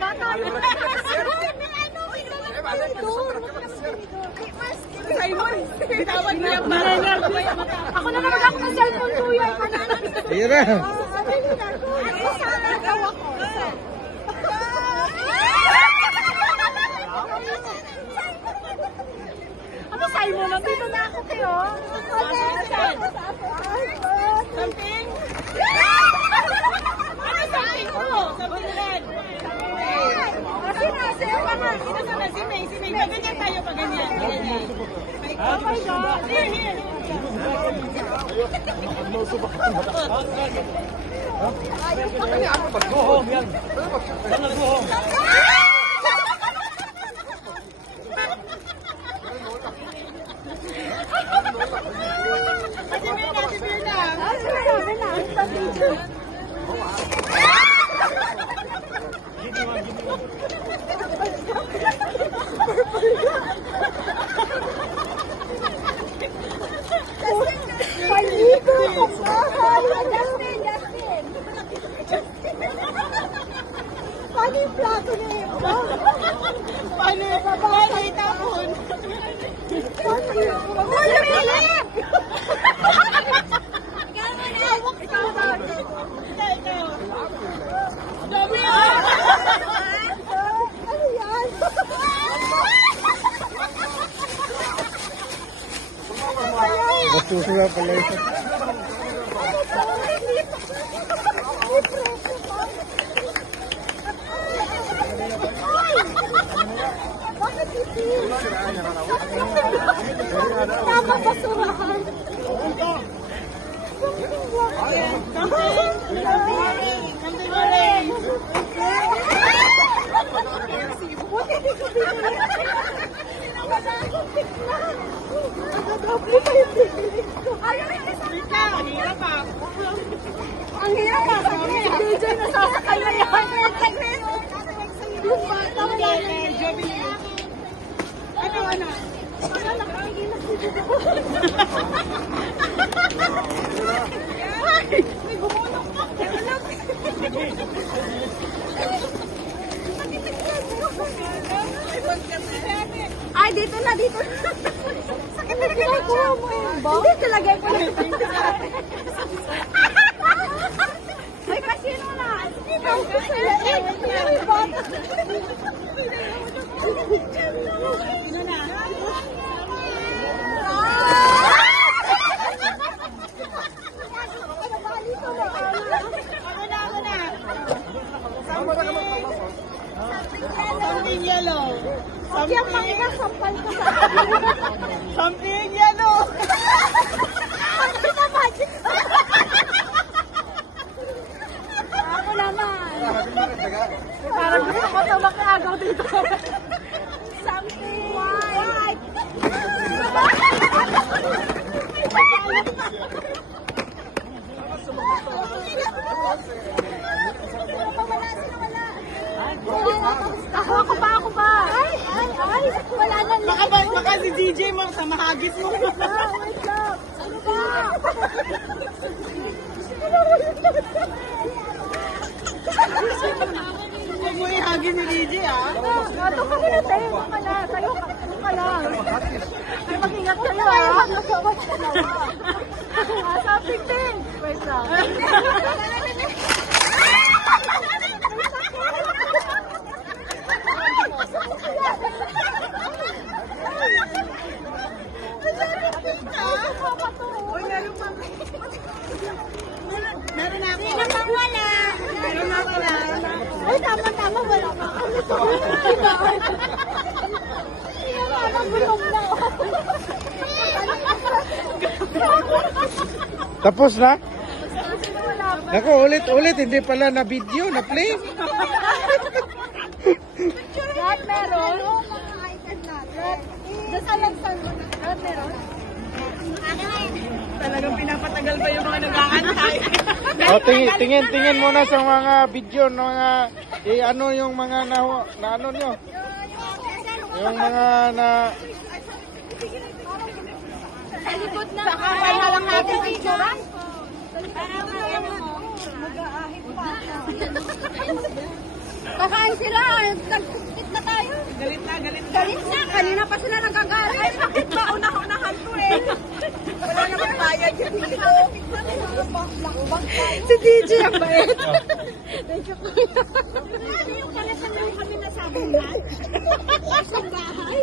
bata. Ako na naman ako ng cellphone, kuya. Ayun na. Ano sa'yo mo lang? Dito na ako kayo. Something? Ano something mo? Something red. Ito sana si May. Si May. Paganyan tayo, paganyan. Paganyan. Oh my God. Here, here. Kasi may natin beer lang. Paano yung plato niya yun? Paano itapon? Paano yung Philip! Ikaw ba? Ikaw. Dami Ano yan? Basusuga pala ito. Bakit ito? Tamang basurahan. Something orange. Buti di ko binili. Nagagabi pa yung binili ko. Wait lang, ang hirap ah. Ang hirap pa. Si DJ nasasakay na yan. Yung bata mo yan. Ano? Wala nakakigil na si DJ. Ay! May gumulong ka. Ay, dito na, dito na. Sakit na ginagawa mo yun ba? Hindi, talagay ko na. Ay, kasi mo na. Ikaw ko sa'yo. May bata. Ano na? Something yellow. Diyan makikasampal ka sa Something yellow. Ano naman? Ako naman. Parang gusto ko ito makiagaw dito. Something white. Ako pa. Ay, wala na lang. Baka si DJ mo sa mahagis mo. Wait lang. Ano ba? Huwag mo ihagis ni DJ ah. Ato ka rin tayo. Tayo ka lang. Ay, mag-ingat kayo ah. Something din. Wait lang. Meron ako. Sino pang wala? Meron ako na. Ay, tama, wala ka. Ano to? Sino nga nagulong na? Tapos na? Sino wala pa? Naku, ulit, hindi pala na video, na play. Lahat meron? Mga item natin. Dasa lang sa lahat meron? Talagang pinapatagal pa yung mga nag-aantay. O, tingin muna sa mga video, mga, ano yung mga na ano nyo? Yung mga na, Sa likod na. Saka wala lang natin picturean. Mag-aahit pa. Kakaan sila. Nagkukit na tayo. Galit na, galit na. Galit na. Kanina pa sila nagagalit. Ay, bakit ba unang-unahan to eh? Wala namang bayad yung dito. Si DJ ang bait. Thank you, kuya. Ano yung pala sa kami nasabi na? Sa bahay.